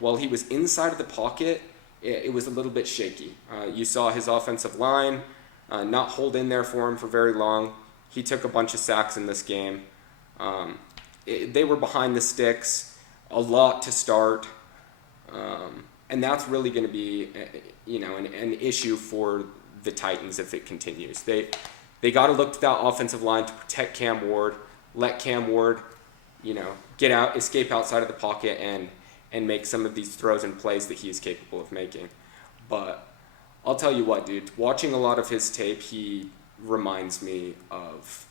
While he was inside of the pocket, it was a little bit shaky. You saw his offensive line not hold in there for him for very long. He took a bunch of sacks in this game. They were behind the sticks, a lot to start, and that's really going to be, an issue for the Titans if it continues. They got to look to that offensive line to protect Cam Ward, let Cam Ward, get out, escape outside of the pocket, and make some of these throws and plays that he is capable of making. But I'll tell you what, dude, watching a lot of his tape, he reminds me of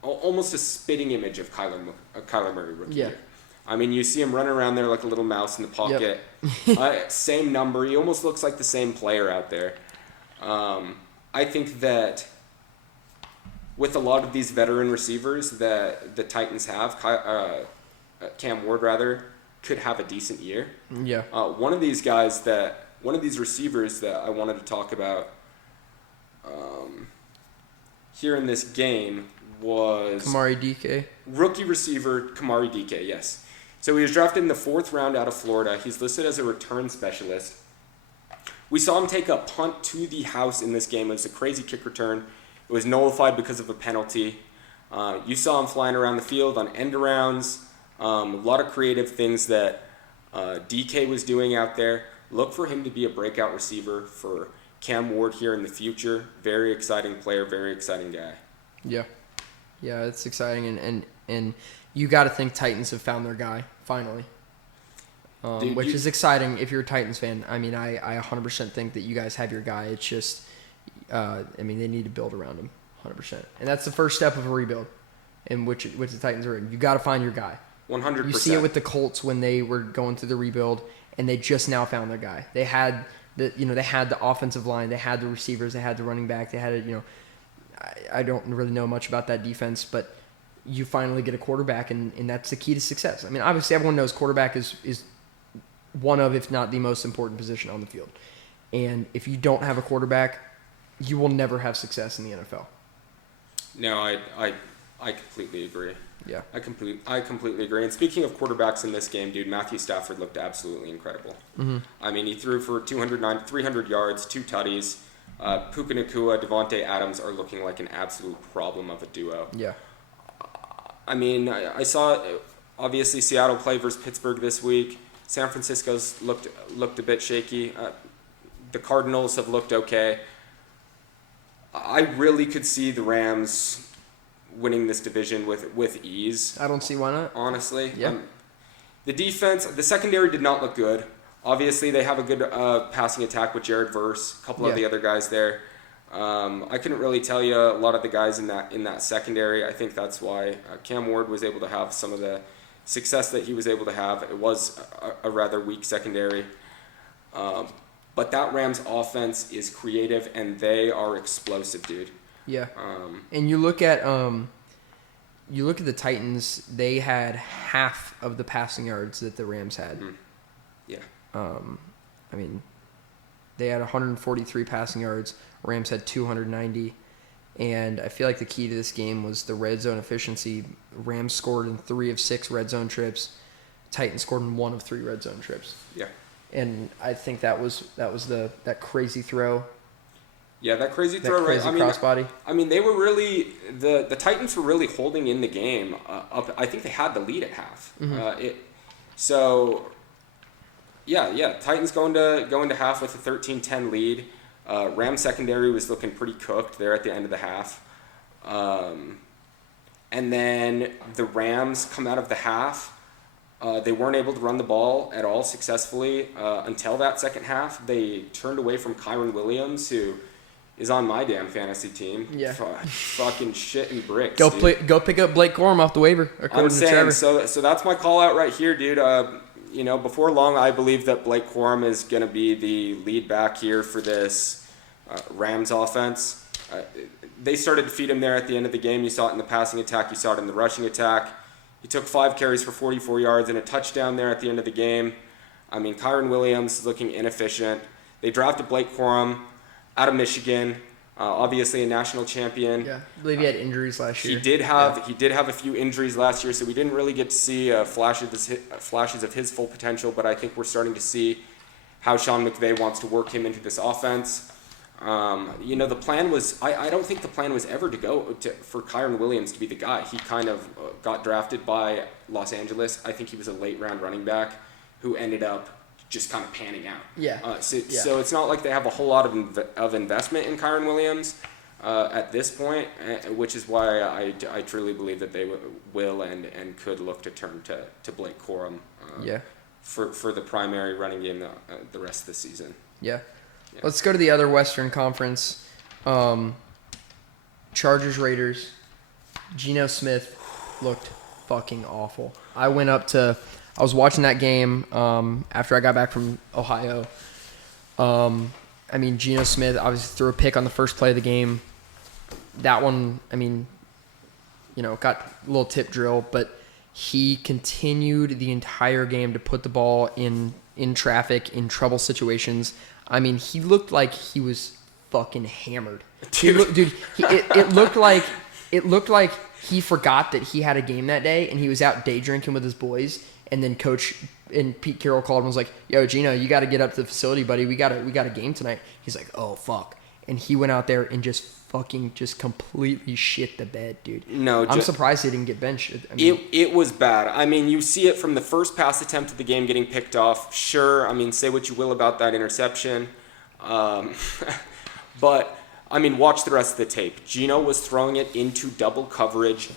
almost a spitting image of Kyler Murray rookie year. I mean, you see him running around there like a little mouse in the pocket. Yep. Same number. He almost looks like the same player out there. I think that with a lot of these veteran receivers that the Titans have, Cam Ward rather, could have a decent year. Yeah. One of these receivers that I wanted to talk about here in this game was Kamari DK. Rookie receiver Kamari DK, yes. So he was drafted in the 4th round out of Florida. He's listed as a return specialist. We saw him take a punt to the house in this game. It was a crazy kick return. It was nullified because of a penalty. You saw him flying around the field on end arounds. A lot of creative things that DK was doing out there. Look for him to be a breakout receiver for Cam Ward here in the future. Very exciting player, very exciting guy. Yeah. Yeah, it's exciting, and you got to think Titans have found their guy, finally. Which is exciting if you're a Titans fan. I mean, I 100% think that you guys have your guy. It's just, they need to build around him, 100%. And that's the first step of a rebuild, in which the Titans are in. You got to find your guy. 100%. You see it with the Colts when they were going through the rebuild, and they just now found their guy. They had the offensive line, they had the receivers, they had the running back, they had I don't really know much about that defense, but you finally get a quarterback, and that's the key to success. I mean, obviously everyone knows quarterback is one of, if not the most important position on the field. And if you don't have a quarterback, you will never have success in the NFL. No, I completely agree. Yeah. I completely agree. And speaking of quarterbacks in this game, dude, Matthew Stafford looked absolutely incredible. Mm-hmm. I mean, he threw for 300 yards, 2 tutties. Puka Nacua, Devontae Adams are looking like an absolute problem of a duo. Yeah. I mean, I saw, obviously, Seattle play versus Pittsburgh this week. San Francisco's looked a bit shaky. The Cardinals have looked okay. I really could see the Rams winning this division with ease. I don't see why not. Honestly. Yeah. The defense, the secondary did not look good. Obviously, they have a good passing attack with Jared Verse, a couple of the other guys there. I couldn't really tell you a lot of the guys in that secondary. I think that's why Cam Ward was able to have some of the success that he was able to have. It was a rather weak secondary. But that Rams offense is creative, and they are explosive, dude. Yeah. And you look at the Titans. They had half of the passing yards that the Rams had. Yeah. I mean, they had 143 passing yards. Rams had 290. And I feel like the key to this game was the red zone efficiency. Rams scored in 3 of 6 red zone trips. Titans scored in 1 of 3 red zone trips. Yeah. And I think that was that crazy throw. Yeah, that crazy throw, right? Crossbody. I mean, they were really the Titans were really holding in the game up. I think they had the lead at half. Titans going to half with a 13-10 lead. Rams secondary was looking pretty cooked there at the end of the half. And then the Rams come out of the half. They weren't able to run the ball at all successfully until that second half. They turned away from Kyron Williams, who is on my damn fantasy team. Yeah. Fucking shit and bricks. Go pick up Blake Corum off the waiver. I'm saying, so that's my call out right here, dude. Before long, I believe that Blake Corum is going to be the lead back here for this Rams offense. They started to feed him there at the end of the game. You saw it in the passing attack. You saw it in the rushing attack. He took 5 carries for 44 yards and a touchdown there at the end of the game. I mean, Kyron Williams is looking inefficient. They drafted Blake Corum out of Michigan, obviously a national champion. Yeah, I believe he had injuries last year. He did have a few injuries last year, so we didn't really get to see flashes of his full potential, but I think we're starting to see how Sean McVay wants to work him into this offense. The plan was, I don't think the plan was ever for Kyron Williams to be the guy. He kind of got drafted by Los Angeles. I think he was a late round running back who ended up just kind of panning out. Yeah. So it's not like they have a whole lot of investment in Kyron Williams at this point, which is why I truly believe that they will and could look to turn to Blake Corum for the primary running game the rest of the season. Yeah. Let's go to the other Western Conference. Chargers Raiders. Geno Smith looked fucking awful. I was watching that game after I got back from Ohio. Geno Smith obviously threw a pick on the first play of the game. That one, got a little tip drill, but he continued the entire game to put the ball in traffic, in trouble situations. He looked like he was fucking hammered. It looked like he forgot that he had a game that day, and he was out day drinking with his boys. And then Coach and Pete Carroll called him and was like, "Yo, Geno, you got to get up to the facility, buddy. We got a game tonight." He's like, "Oh fuck," and he went out there and just completely shit the bed, dude. No, I'm surprised he didn't get benched. It was bad. You see it from the first pass attempt of the game getting picked off. Sure, say what you will about that interception, but watch the rest of the tape. Geno was throwing it into double coverage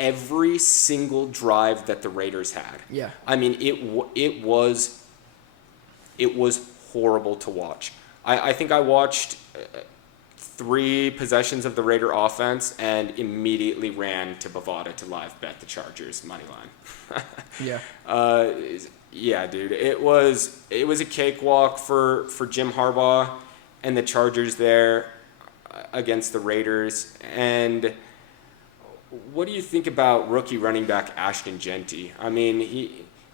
every single drive that the Raiders had. Yeah. It was horrible to watch. I think I watched 3 possessions of the Raider offense and immediately ran to Bovada to live bet the Chargers money line. Yeah. Dude. It was a cakewalk for Jim Harbaugh and the Chargers there against the Raiders. And what do you think about rookie running back Ashton Genty?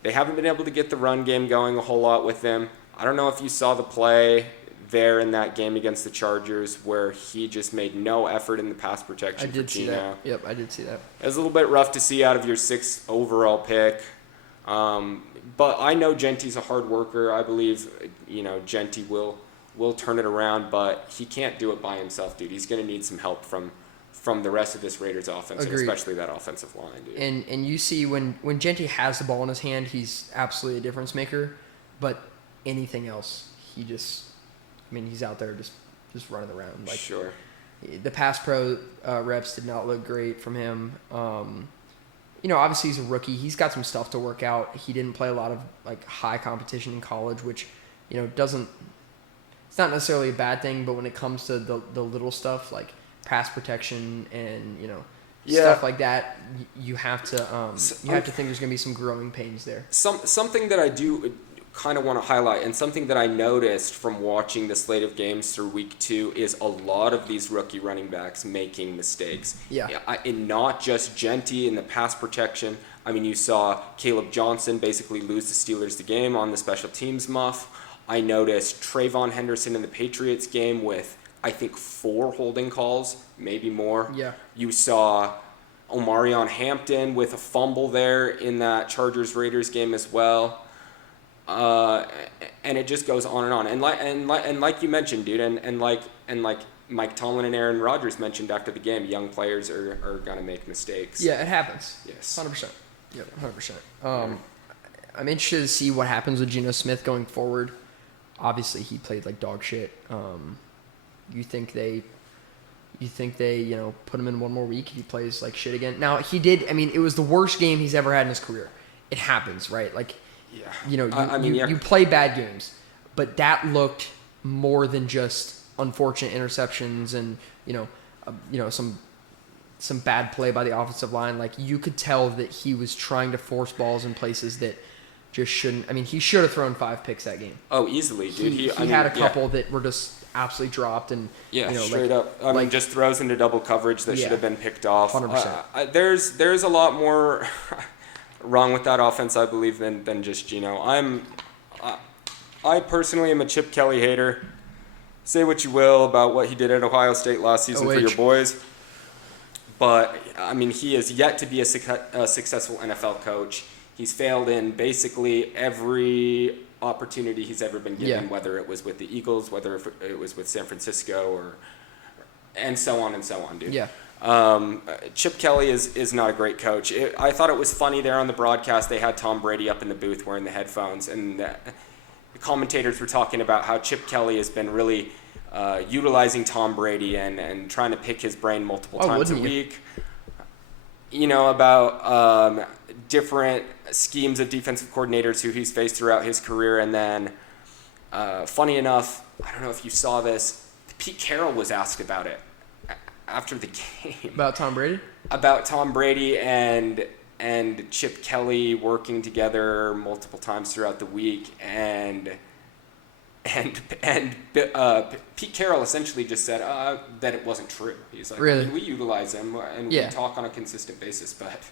They haven't been able to get the run game going a whole lot with him. I don't know if you saw the play there in that game against the Chargers where he just made no effort in the pass protection for Geno. See that. Yep, I did see that. It was a little bit rough to see out of your 6th overall pick. But I know Genty's a hard worker. I believe, Genty will turn it around, but he can't do it by himself, dude. He's going to need some help from the rest of this Raiders offense, and especially that offensive line, dude. And you see when Genty has the ball in his hand, he's absolutely a difference maker. But anything else, he's out there just running around. Sure. The pass pro reps did not look great from him. Obviously he's a rookie. He's got some stuff to work out. He didn't play a lot of high competition in college, which doesn't. It's not necessarily a bad thing, but when it comes to the little stuff like pass protection and stuff like that, you have to think there's gonna be some growing pains there. Something that I do kind of want to highlight, and something that I noticed from watching the slate of games through week 2, is a lot of these rookie running backs making mistakes. Yeah. And not just Genty in the pass protection. I mean, you saw Caleb Johnson basically lose the Steelers the game on the special teams muff. I noticed Trayvon Henderson in the Patriots game with, I think, 4 holding calls, maybe more. Yeah. You saw Omarion Hampton with a fumble there in that Chargers-Raiders game as well. And it just goes on and on. And like you mentioned, dude, and like Mike Tomlin and Aaron Rodgers mentioned after the game, young players are gonna make mistakes. Yeah, it happens. Yes. 100%. Yep, 100%. I'm interested to see what happens with Geno Smith going forward. Obviously, he played like dog shit. You think they put him in one more week if he plays like shit again? Now he did. I mean, it was the worst game he's ever had in his career. It happens, right? Like. Yeah. You play bad games, but that looked more than just unfortunate interceptions and some bad play by the offensive line. Like, you could tell that he was trying to force balls in places that just shouldn't. I mean, he should have thrown 5 picks that game. Oh, easily, dude. He had a couple that were just absolutely dropped and straight up. I mean, just throws into double coverage that should have been picked off. 100%. There's a lot more wrong with that offense, I believe, than just Geno. I personally am a Chip Kelly hater. Say what you will about what he did at Ohio State last season for your boys, but I mean, he is yet to be a successful NFL coach. He's failed in basically every opportunity he's ever been given, whether it was with the Eagles, whether it was with San Francisco, and so on, dude. Yeah. Chip Kelly is not a great coach. I thought it was funny there on the broadcast. They had Tom Brady up in the booth wearing the headphones, and the commentators were talking about how Chip Kelly has been really utilizing Tom Brady and trying to pick his brain multiple times a week. About different schemes of defensive coordinators who he's faced throughout his career. And then, funny enough, I don't know if you saw this, Pete Carroll was asked about it after the game. About Tom Brady? About Tom Brady and Chip Kelly working together multiple times throughout the week, and Pete Carroll essentially just said that it wasn't true. He's like, really? We utilize him and we talk on a consistent basis, but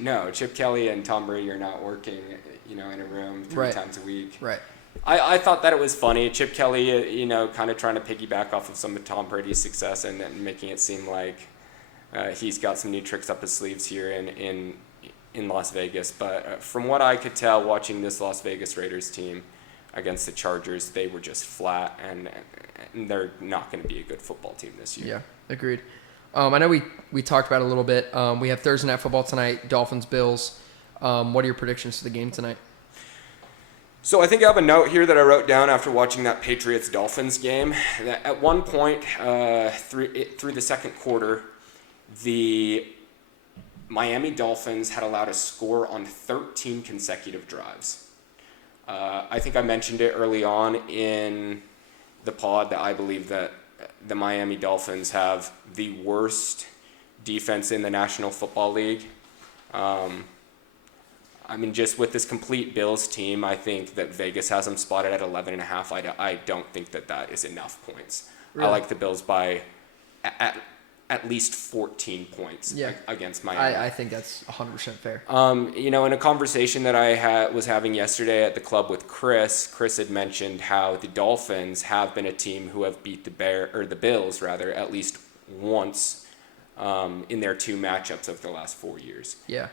no, Chip Kelly and Tom Brady are not working, in a room 3 times a week. Right. I thought that it was funny. Chip Kelly, kind of trying to piggyback off of some of Tom Brady's success and making it seem like he's got some new tricks up his sleeves here in Las Vegas. But from what I could tell, watching this Las Vegas Raiders team against the Chargers, they were just flat, and they're not going to be a good football team this year. Yeah, agreed. I know we talked about it a little bit. We have Thursday Night Football tonight, Dolphins-Bills. What are your predictions for the game tonight? So I think I have a note here that I wrote down after watching that Patriots-Dolphins game. That at one point through the second quarter, the Miami Dolphins had allowed a score on 13 consecutive drives. I think I mentioned it early on in the pod that I believe that the Miami Dolphins have the worst defense in the National Football League. Just with this complete Bills team, I think that Vegas has them spotted at 11.5. I don't think that is enough points. Really? I like the Bills by at least 14 points against Miami. I think that's 100% fair. In a conversation that I was having yesterday at the club with Chris had mentioned how the Dolphins have been a team who have beat the Bills at least once in their 2 matchups of the last 4 years. Yeah.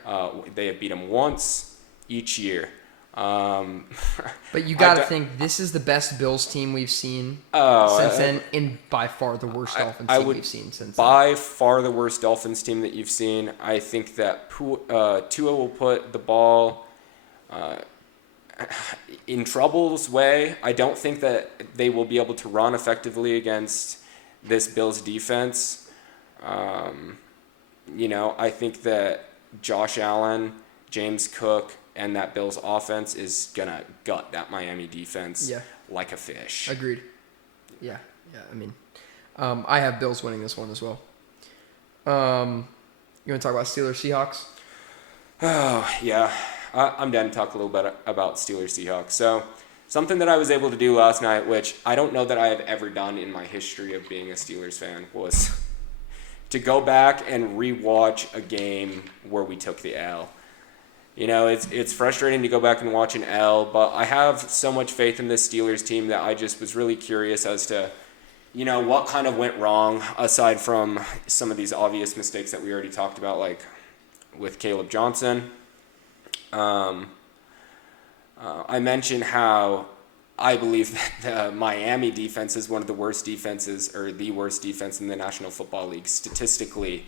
They have beat them once each year. But you got to think this is the best Bills team we've seen since then, and by far the worst Dolphins team we've seen since then. By far the worst Dolphins team that you've seen. I think that Tua will put the ball in trouble's way. I don't think that they will be able to run effectively against this Bills defense. I think that Josh Allen, James Cook, and that Bills offense is going to gut that Miami defense like a fish. Agreed. Yeah. I have Bills winning this one as well. You want to talk about Steelers-Seahawks? Oh, yeah. I'm done to talk a little bit about Steelers Seahawks. So, something that I was able to do last night, which I don't know that I have ever done in my history of being a Steelers fan, was to go back and rewatch a game where we took the L. You know, it's frustrating to go back and watch an L, but I have so much faith in this Steelers team that I just was really curious as to, you know, what kind of went wrong aside from some of these obvious mistakes that we already talked about, like with Caleb Johnson. I mentioned how I believe that the Miami defense is one of the worst defenses, or the worst defense in the National Football League. Statistically,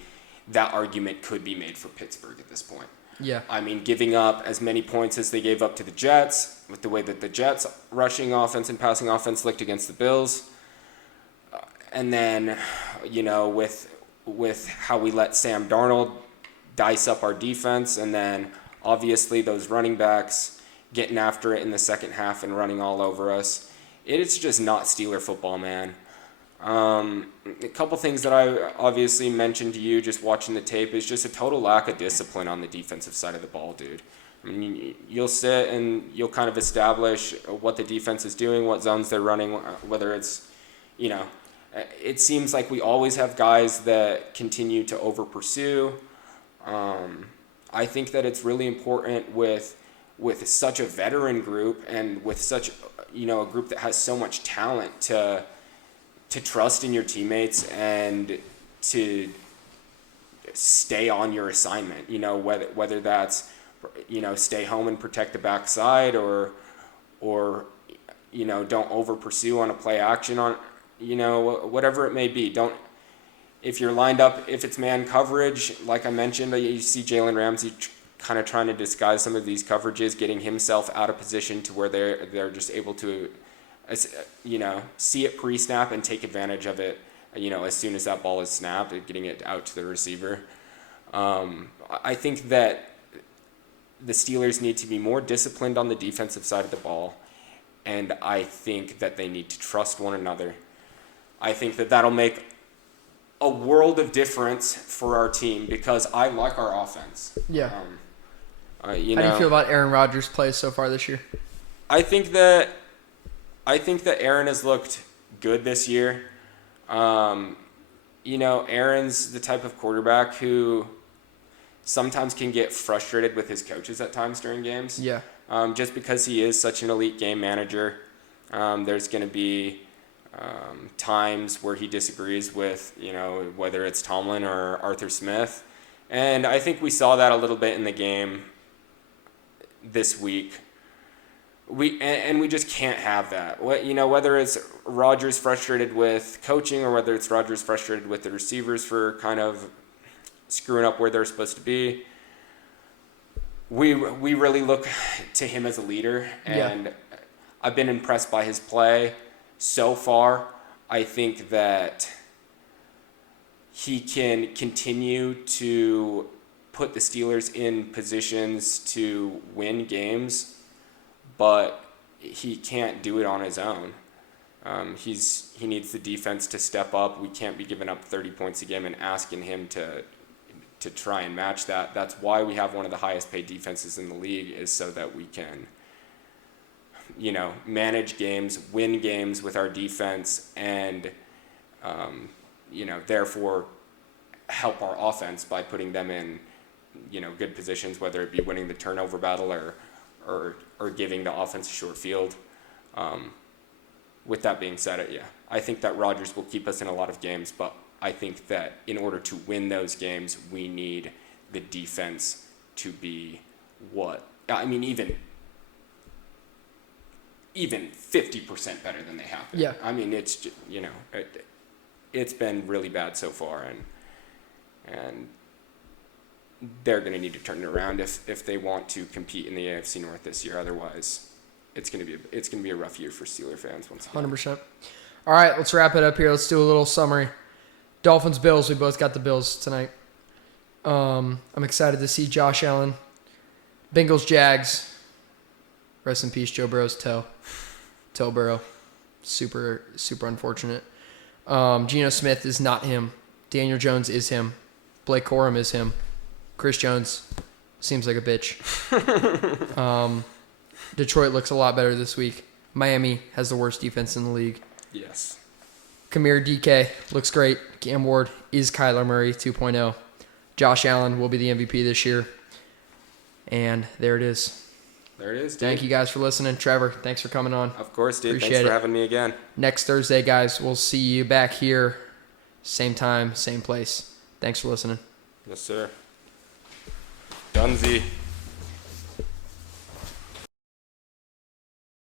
that argument could be made for Pittsburgh at this point. Yeah. I mean, giving up as many points as they gave up to the Jets, with the way that the Jets' rushing offense and passing offense looked against the Bills. And then, you know, with how we let Sam Darnold dice up our defense, and then obviously those running backs getting after it in the second half and running all over us. It's just not Steeler football, man. A couple things that I obviously mentioned to you just watching the tape is just a total lack of discipline on the defensive side of the ball, dude. I mean, you'll sit and you'll kind of establish what the defense is doing, what zones they're running, whether it's, you know, it seems like we always have guys that continue to over pursue. I think that it's really important with such a veteran group and with such, you know, a group that has so much talent to trust in your teammates and to stay on your assignment, you know, whether that's, you know, stay home and protect the backside or, you know, don't over pursue on a play action on, you know, whatever it may be. If you're lined up, if it's man coverage, like I mentioned, you see Jalen Ramsey kind of trying to disguise some of these coverages, getting himself out of position to where they're just able to, you know, see it pre-snap and take advantage of it, you know, as soon as that ball is snapped, getting it out to the receiver. I think that the Steelers need to be more disciplined on the defensive side of the ball, and I think that they need to trust one another. I think that that'll make a world of difference for our team because I like our offense. Yeah. You How know, do you feel about Aaron Rodgers' play so far this year? I think that Aaron has looked good this year. You know, Aaron's the type of quarterback who sometimes can get frustrated with his coaches at times during games. Yeah. Just because he is such an elite game manager, there's going to be times where he disagrees with, you know, whether it's Tomlin or Arthur Smith. And I think we saw that a little bit in the game this week. We just can't have that. You know, whether it's Rodgers frustrated with coaching or whether it's Rodgers frustrated with the receivers for kind of screwing up where they're supposed to be, we really look to him as a leader, and I've been impressed by his play so far. I think that he can continue to put the Steelers in positions to win games, but he can't do it on his own. He needs the defense to step up. We can't be giving up 30 points a game and asking him to try and match that. That's why we have one of the highest paid defenses in the league, is so that we can, you know, manage games, win games with our defense, and, you know, therefore help our offense by putting them in, you know, good positions, whether it be winning the turnover battle or giving the offense a short field. With that being said, I think that Rodgers will keep us in a lot of games, but I think that in order to win those games, we need the defense to be even 50% better than they have been. Yeah. I mean, it's just, you know, it's been really bad so far, and they're going to need to turn it around if they want to compete in the AFC North this year. Otherwise, it's going to be a rough year for Steeler fans once again. 100%. All right, let's wrap it up here. Let's do a little summary. Dolphins, Bills. We both got the Bills tonight. I'm excited to see Josh Allen. Bengals, Jags. Rest in peace, Joe Burrow's toe Burrow. Super, super unfortunate. Geno Smith is not him. Daniel Jones is him. Blake Corum is him. Chris Jones, seems like a bitch. Detroit looks a lot better this week. Miami has the worst defense in the league. Yes. Kamir DK looks great. Cam Ward is Kyler Murray 2.0. Josh Allen will be the MVP this year. And there it is. There it is, dude. Thank you guys for listening. Trevor, thanks for coming on. Of course, dude. Appreciate Thanks for it. having me again. Next Thursday, guys, we'll see you back here. Same time, same place. Thanks for listening. Yes, sir. Dunzy.